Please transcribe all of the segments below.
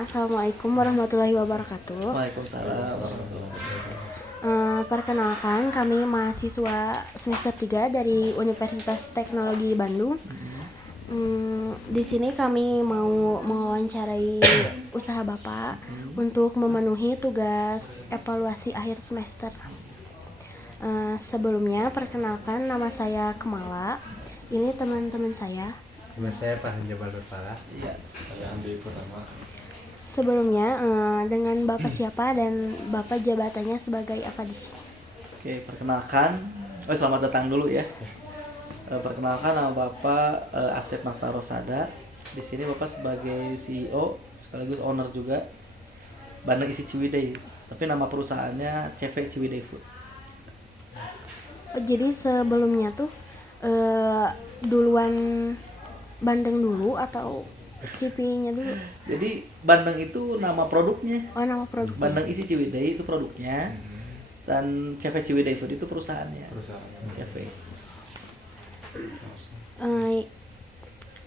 Assalamualaikum warahmatullahi wabarakatuh. Waalaikumsalam warahmatullahi wabarakatuh. Perkenalkan, kami mahasiswa semester 3 dari Universitas Teknologi Bandung. Di sini kami mau mewawancarai usaha Bapak untuk memenuhi tugas evaluasi akhir semester. Sebelumnya, perkenalkan, nama saya Kemala. Ini teman-teman saya. Nama saya Farhan Jamal Nurfala. Iya, Saya Andi Purnama. Sebelumnya, dengan Bapak siapa dan Bapak jabatannya sebagai apa di sini? Oke, perkenalkan. Selamat datang dulu ya. Perkenalkan, nama Bapak Asep Makta Rosada. Di sini Bapak sebagai CEO sekaligus owner juga Bandeng Isi Ciwidey. Tapi nama perusahaannya CV Ciwidey Food. Jadi sebelumnya tuh duluan Bandeng dulu atau CV-nya dulu? Jadi Bandeng itu nama produknya. Oh, nama produk. Bandeng Isi Ciwidey itu produknya. Dan CV Ciwidey Food itu perusahaannya. CV.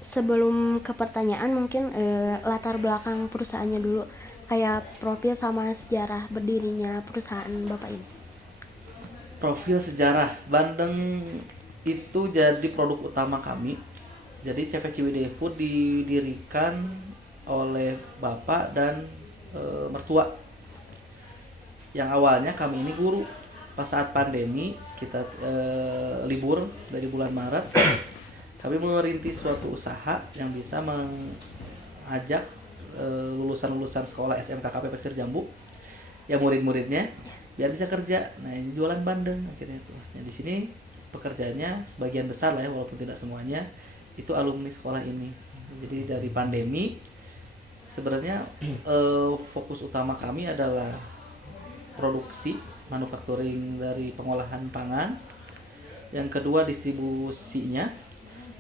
Sebelum ke pertanyaan mungkin latar belakang perusahaannya dulu, kayak profil sama sejarah berdirinya perusahaan Bapak ini. Profil sejarah Bandeng itu jadi produk utama kami. Jadi CV Ciwidey Food didirikan oleh bapak dan mertua. Yang awalnya kami ini guru. Pas saat pandemi kita libur dari bulan Maret, kami merintis suatu usaha yang bisa mengajak lulusan-lulusan sekolah SMKKP Pasir Jambu, ya murid-muridnya biar bisa kerja. Nah, ini jualan bandeng akhirnya tuh. Nah, di sini pekerjaannya sebagian besar lah ya, walaupun tidak semuanya, itu alumni sekolah ini. Jadi dari pandemi sebenarnya fokus utama kami adalah produksi manufacturing dari pengolahan pangan, yang kedua distribusinya,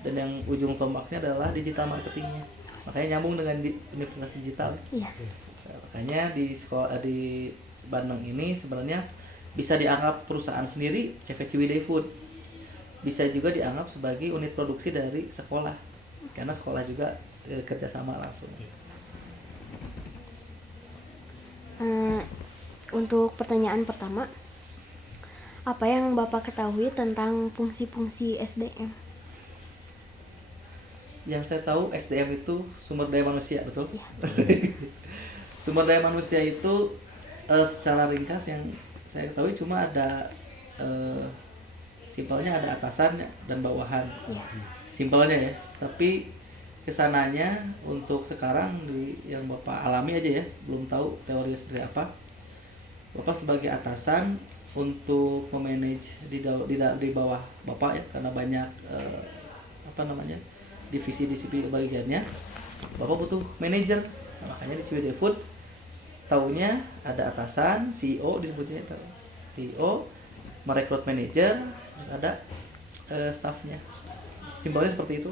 dan yang ujung tombaknya adalah digital marketingnya. Makanya nyambung dengan universitas digital. Iya. Nah, makanya di sekolah di Bandeng ini sebenarnya bisa dianggap perusahaan sendiri CV Ciwidey Food. Bisa juga dianggap sebagai unit produksi dari sekolah, karena sekolah juga kerjasama langsung. Untuk pertanyaan pertama, apa yang Bapak ketahui tentang fungsi-fungsi SDM? Yang saya tahu SDM itu sumber daya manusia, betul? Ya. Sumber daya manusia itu secara ringkas yang saya ketahui cuma ada simpelnya ada atasan dan bawahan. Ya. Simpelnya ya, tapi kesananya untuk sekarang yang Bapak alami aja ya, belum tahu teorinya seperti apa. Bapak sebagai atasan untuk memanage di bawah Bapak ya, karena banyak divisi-divisi bagiannya, Bapak butuh manajer. Nah, makanya di Ciwidey Food taunya ada atasan, CEO disebutnya CEO, merekrut manajer, terus ada staffnya. Simbolnya seperti itu.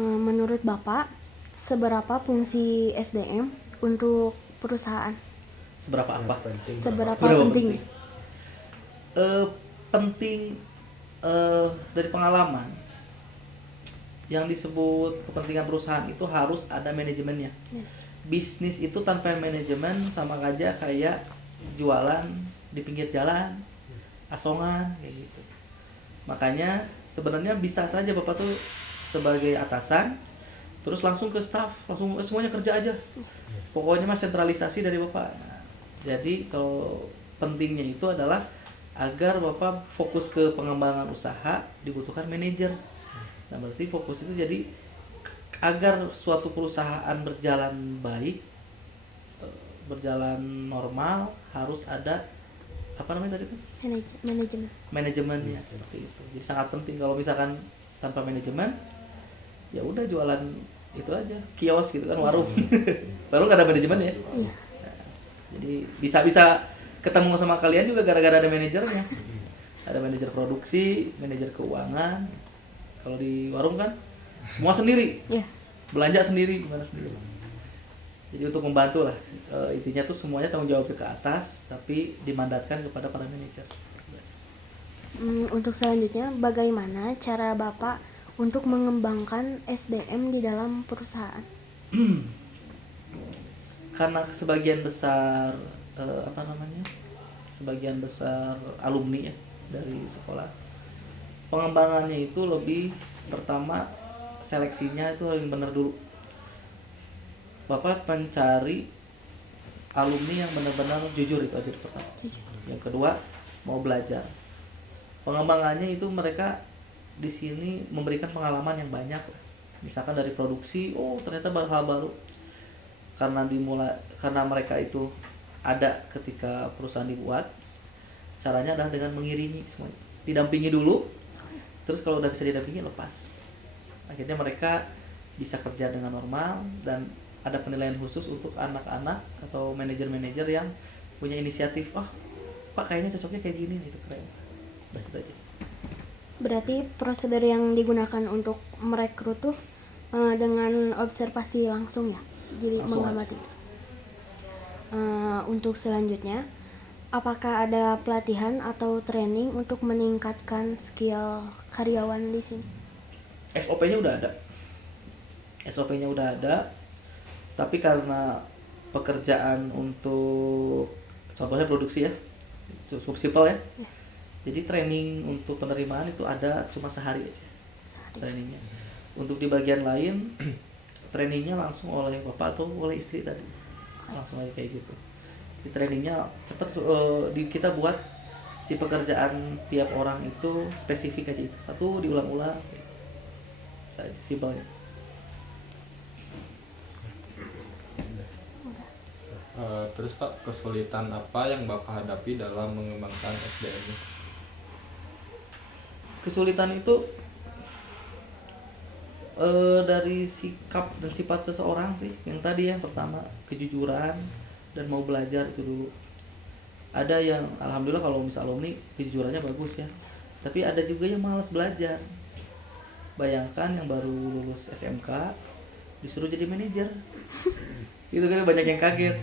Menurut Bapak, seberapa fungsi SDM untuk perusahaan? Seberapa apa? Seberapa penting? Penting dari pengalaman. Yang disebut kepentingan perusahaan itu harus ada manajemennya. Ya. Bisnis itu tanpa manajemen sama aja kayak jualan di pinggir jalan, asongan kayak gitu. Makanya sebenarnya bisa saja Bapak tuh sebagai atasan terus langsung ke staff, langsung semuanya kerja aja. Pokoknya mas sentralisasi dari bapak. Nah, jadi kalau pentingnya itu adalah agar bapak fokus ke pengembangan usaha dibutuhkan manajer. Nah berarti fokus itu jadi agar suatu perusahaan berjalan baik, berjalan normal harus ada apa namanya tadi itu Manajemen. manajemennya seperti itu. Jadi sangat penting. Kalau misalkan tanpa manajemen ya udah jualan itu aja kios gitu kan, warung. Warung gak ada manajemen ya. Iya. Jadi bisa ketemu sama kalian juga gara-gara ada manajernya. Ada manajer produksi, manajer keuangan. Kalau di warung kan semua sendiri. Iya. Belanja sendiri, gimana sendiri. Jadi untuk membantu lah, intinya tuh semuanya tanggung jawabnya ke atas, tapi dimandatkan kepada para manajer. Untuk selanjutnya, bagaimana cara Bapak untuk mengembangkan SDM di dalam perusahaan? Karena sebagian besar sebagian besar alumni ya dari sekolah, pengembangannya itu lebih pertama seleksinya itu paling benar dulu. Bapak mencari alumni yang benar-benar jujur, itu aja pertama. Yang kedua mau belajar. Pengembangannya itu mereka di sini memberikan pengalaman yang banyak. Misalkan dari produksi, oh ternyata hal baru. Karena mereka itu ada ketika perusahaan dibuat. Caranya adalah dengan mengiringi semuanya. Didampingi dulu. Terus kalau udah bisa didampingi lepas. Akhirnya mereka bisa kerja dengan normal dan ada penilaian khusus untuk anak-anak atau manajer-manajer yang punya inisiatif. Oh, Pak kayaknya cocoknya kayak gini nih, itu keren. Begitu aja. Berarti prosedur yang digunakan untuk merekrut tuh dengan observasi langsung ya, jadi Langsung mengamati. Untuk selanjutnya, apakah ada pelatihan atau training untuk meningkatkan skill karyawan di sini? SOP-nya udah ada, tapi karena pekerjaan untuk contohnya produksi ya cukup simpel ya. Jadi training untuk penerimaan itu ada cuma sehari aja trainingnya. Untuk di bagian lain trainingnya langsung oleh bapak atau oleh istri tadi, langsung aja kayak gitu. Di trainingnya cepat, kita buat si pekerjaan tiap orang itu spesifik aja, itu satu diulang-ulang aja, simpelnya. Terus Pak, kesulitan apa yang Bapak hadapi dalam mengembangkan SDM? Kesulitan itu dari sikap dan sifat seseorang sih. Yang tadi yang pertama kejujuran dan mau belajar itu dulu. Ada yang alhamdulillah kalau misal alumni kejujurannya bagus ya, tapi ada juga yang malas belajar. Bayangkan yang baru lulus SMK disuruh jadi manajer. Itu kan banyak yang kaget.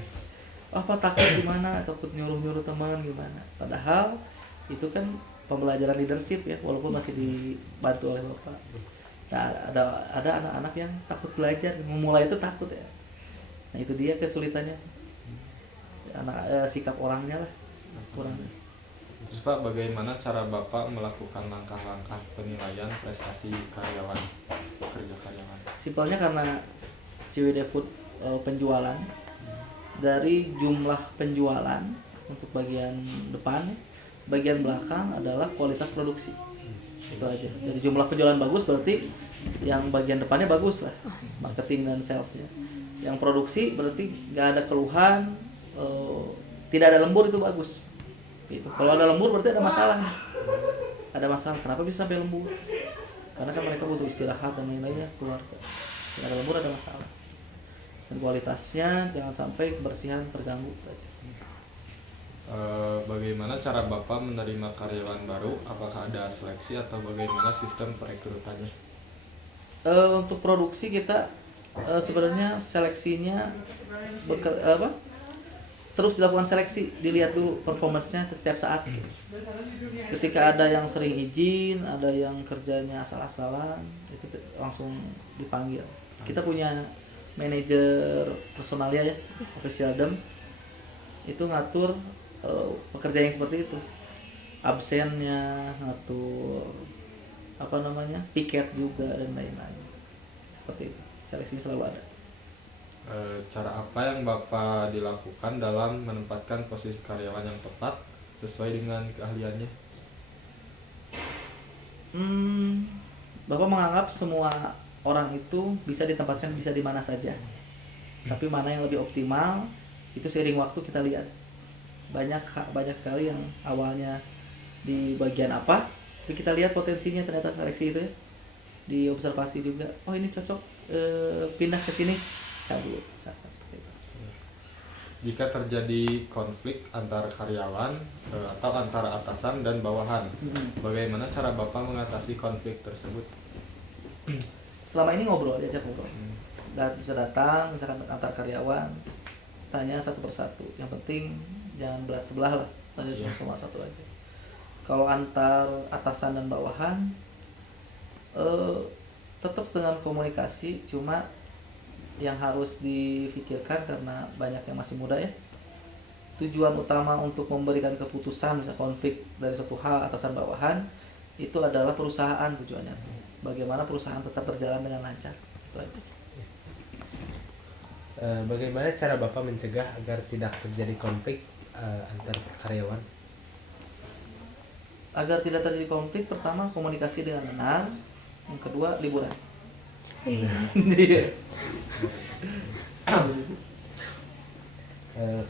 Apa takut gimana, takut nyuruh teman gimana. Padahal itu kan pembelajaran leadership ya, walaupun masih dibantu oleh bapak. Nah, ada anak-anak yang takut belajar, memulai itu takut ya. Nah itu dia kesulitannya, sikap orangnya lah kurang. Terus Pak, bagaimana cara Bapak melakukan langkah-langkah penilaian prestasi karyawan, kerja karyawan? Simpelnya karena CWD Food penjualan, dari jumlah penjualan untuk bagian depan, bagian belakang adalah kualitas produksi. Itu aja. Dari jumlah penjualan bagus berarti yang bagian depannya bagus lah, marketing dan salesnya. Yang produksi berarti nggak ada keluhan, tidak ada lembur, itu bagus. Gitu. Kalau ada lembur berarti ada masalah. Ada masalah. Kenapa bisa sampai lembur? Karena kan mereka butuh istirahat dan lain-lainnya, keluarga. Tidak ada lembur, ada masalah. Dan kualitasnya jangan sampai kebersihan terganggu aja. Bagaimana cara Bapak menerima karyawan baru? Apakah ada seleksi atau bagaimana sistem perekrutannya? Untuk produksi kita sebenarnya seleksinya terus dilakukan seleksi, dilihat dulu performance-nya setiap saat. Ketika ada yang sering izin, ada yang kerjanya asal-asalan, itu langsung dipanggil. Kita punya manajer personalia ya, officialdom, itu ngatur pekerja yang seperti itu, absennya, ngatur piket juga dan lain-lain seperti itu. seleksi selalu ada. Cara apa yang Bapak dilakukan dalam menempatkan posisi karyawan yang tepat sesuai dengan keahliannya? Bapak menganggap semua orang itu bisa ditempatkan bisa di mana saja. Tapi mana yang lebih optimal itu seiring waktu kita lihat. Banyak sekali yang awalnya di bagian apa, tapi kita lihat potensinya ternyata seleksi itu ya. Diobservasi juga. Oh ini cocok pindah ke sini. Cabut seperti itu. Jika terjadi konflik antar karyawan atau antara atasan dan bawahan, bagaimana cara Bapak mengatasi konflik tersebut? Selama ini diajak ngobrol. Bisa datang misalkan antar karyawan, tanya satu persatu. Yang penting jangan berat sebelah lah, tanya cuma satu aja. Kalau antar atasan dan bawahan, tetap dengan komunikasi, cuma yang harus difikirkan karena banyak yang masih muda ya, tujuan utama untuk memberikan keputusan misal konflik dari suatu hal atasan bawahan itu adalah perusahaan, tujuannya bagaimana perusahaan tetap berjalan dengan lancar, itu aja. Bagaimana cara Bapak mencegah agar tidak terjadi konflik antar karyawan? Agar tidak terjadi konflik, pertama komunikasi dengan benar, yang kedua liburan. Iya.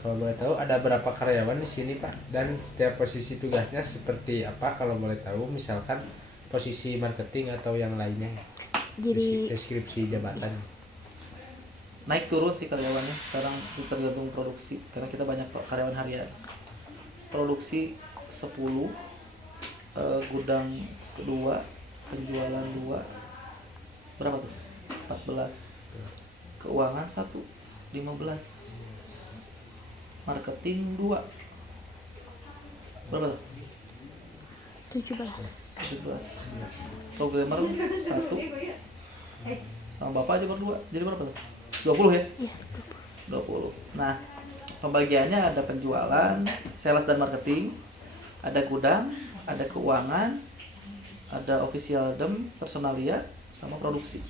Kalau boleh tahu ada berapa karyawan di sini Pak, dan setiap posisi tugasnya seperti apa kalau boleh tahu, misalkan posisi marketing atau yang lainnya, Jadi deskripsi jabatan. Naik turun sih karyawannya sekarang tergantung produksi, karena kita banyak karyawan harian. Produksi 10, gudang 2, penjualan 2, berapa tuh? 14, keuangan 1, 15, marketing 2, berapa tuh? 17, programmer 1, sama bapak aja berdua, jadi berapa tuh? 20 ya? Iya, 20. Nah, pembagiannya ada penjualan, sales dan marketing, ada gudang, ada keuangan, ada official dem, personalia, sama produksi.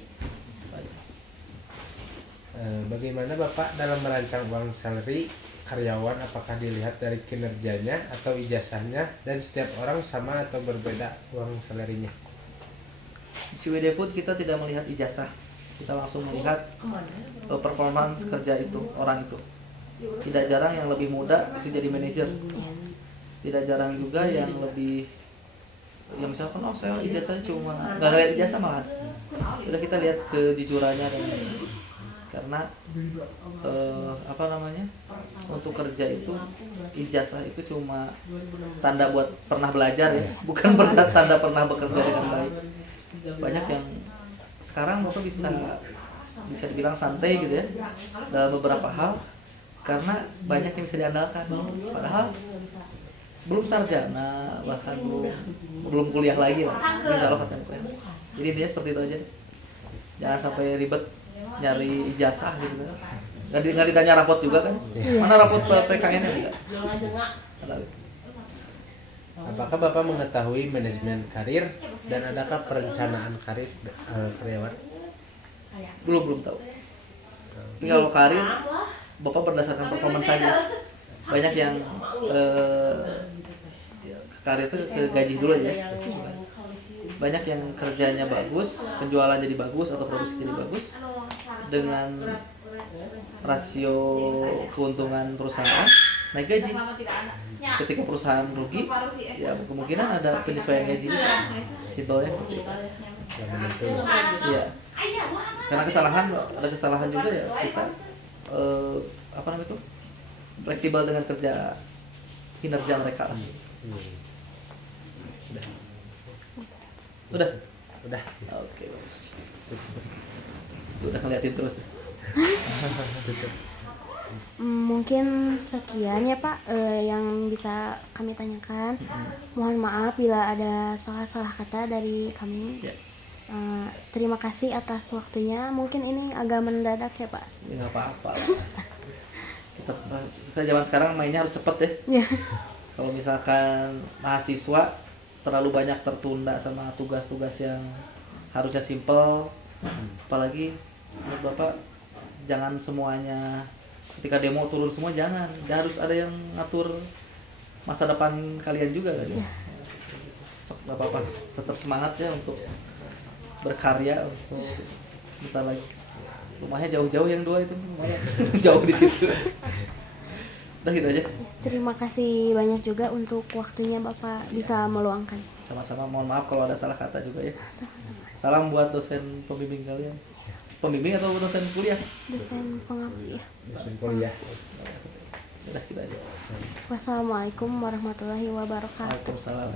Bagaimana Bapak dalam merancang uang salary karyawan, apakah dilihat dari kinerjanya atau ijazahnya, dan setiap orang sama atau berbeda uang salary-nya? Di CWD Food kita tidak melihat ijazah, kita langsung melihat performance kerja itu, orang itu. Tidak jarang yang lebih muda itu jadi manajer, tidak jarang juga yang lebih, yang misalkan saya ijazahnya cuma nggak ngeliat ijazah, malah udah kita lihat kejujurannya dan karena untuk kerja itu ijazah itu cuma tanda buat pernah belajar ya, bukan tanda pernah bekerja dengan baik. Banyak yang sekarang Bapak bisa dibilang santai gitu ya dalam beberapa hal, karena banyak yang bisa diandalkan, padahal belum sarjana, bahkan belum kuliah lagi lah, insya Allah kuliah. Jadi intinya seperti itu aja deh. Jangan sampai ribet nyari ijazah gitu kan, nggak ditanya rapot juga kan, mana rapot PTKN-nya juga. Apakah Bapak mengetahui manajemen karir dan adakah perencanaan karir karyawan? Belum tahu. Tapi kalau karir Bapak berdasarkan performance saja. Banyak yang karir itu ke gaji dulu aja. Banyak yang kerjanya bagus, penjualan jadi bagus atau produksi jadi bagus, dengan rasio keuntungan perusahaan naik gaji. Ketika perusahaan rugi, ya kemungkinan ada penyesuaian gaji juga. Simpelnya seperti itu. Ya begitu. Iya. Karena ada kesalahan juga ya, kita fleksibel dengan kerja kinerja mereka lah. Udah. Oke, bagus. Itu udah ngeliatin terus. mungkin sekian ya Pak yang bisa kami tanyakan. Mohon maaf bila ada salah-salah kata dari kami. Ya. Terima kasih atas waktunya. Mungkin ini agak mendadak ya Pak. Ya nggak apa-apa lah. Kita zaman sekarang mainnya harus cepet ya. Ya. Kalau misalkan mahasiswa terlalu banyak tertunda sama tugas-tugas yang harusnya simple, apalagi menurut bapak jangan semuanya ketika demo turun semua, jangan. Dan harus ada yang ngatur masa depan kalian juga kan ya. Sok nggak apa-apa, tetap semangat ya untuk berkarya. Untuk bentar lagi rumahnya jauh-jauh yang dua itu lumayan jauh di situ. Udah gitu aja. Terima kasih banyak juga untuk waktunya Bapak bisa meluangkan. Sama-sama, mohon maaf kalau ada salah kata juga ya. Sama-sama. Salam buat dosen pembimbing kalian. Pembimbing atau dosen kuliah? Dosen pengabdi ya. Dosen kuliah. Udah gitu aja. Wassalamualaikum warahmatullahi wabarakatuh. Waalaikumsalam.